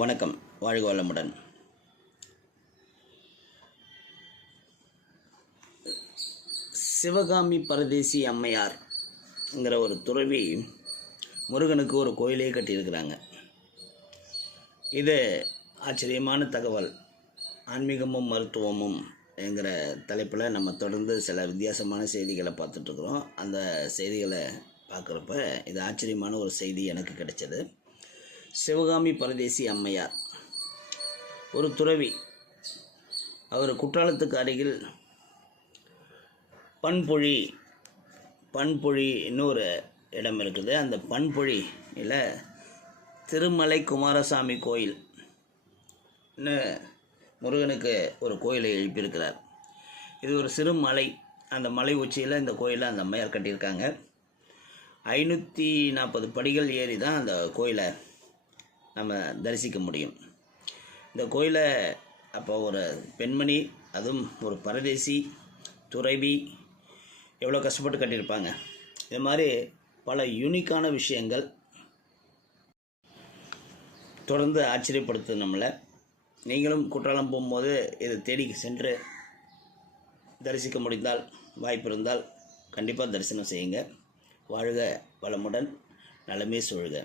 வணக்கம். வாழ்க வளமுடன். சிவகாமி பரதேசி அம்மையார்ங்கிற ஒரு துறவி முருகனுக்கு ஒரு கோயிலே கட்டியிருக்கிறாங்க. இது ஆச்சரியமான தகவல். ஆன்மீகமும் மருத்துவமும் என்கிற தலைப்பில் நம்ம தொடர்ந்து சில வித்தியாசமான செய்திகளை பார்த்துட்ருக்குறோம். அந்த செய்திகளை பார்க்குறப்ப இது ஆச்சரியமான ஒரு செய்தி எனக்கு கிடைச்சது. சிவகாமி பரதேசி அம்மையார் ஒரு துறவி. அவர் குற்றாலத்துக்கு அருகில் பண்பொழி இன்னொரு இடம் இருக்குது. அந்த பண்பொழியில் திருமலை குமாரசாமி கோயில்னு முருகனுக்கு ஒரு கோயிலை எழுப்பியிருக்கிறார். இது ஒரு சிறு மலை. அந்த மலை உச்சியில் இந்த கோயிலை அந்த அம்மையார் கட்டியிருக்காங்க. 540 படிகள் ஏறி தான் அந்த கோயிலை நம்ம தரிசிக்க முடியும். இந்த கோயிலை அப்போ ஒரு பெண்மணி, அதுவும் ஒரு பரதேசி துறவி எவ்வளோ கஷ்டப்பட்டு கட்டியிருப்பாங்க. இது மாதிரி பல யூனிக்கான விஷயங்கள் தொடர்ந்து ஆச்சரியப்படுத்துது நம்மளை. நீங்களும் குற்றாலம் போகும்போது இதை தேடி சென்று தரிசிக்க முடிந்தால், வாய்ப்பு இருந்தால் கண்டிப்பாக தரிசனம் செய்யுங்க. வாழ்க வளமுடன், நலமே சூழ்க.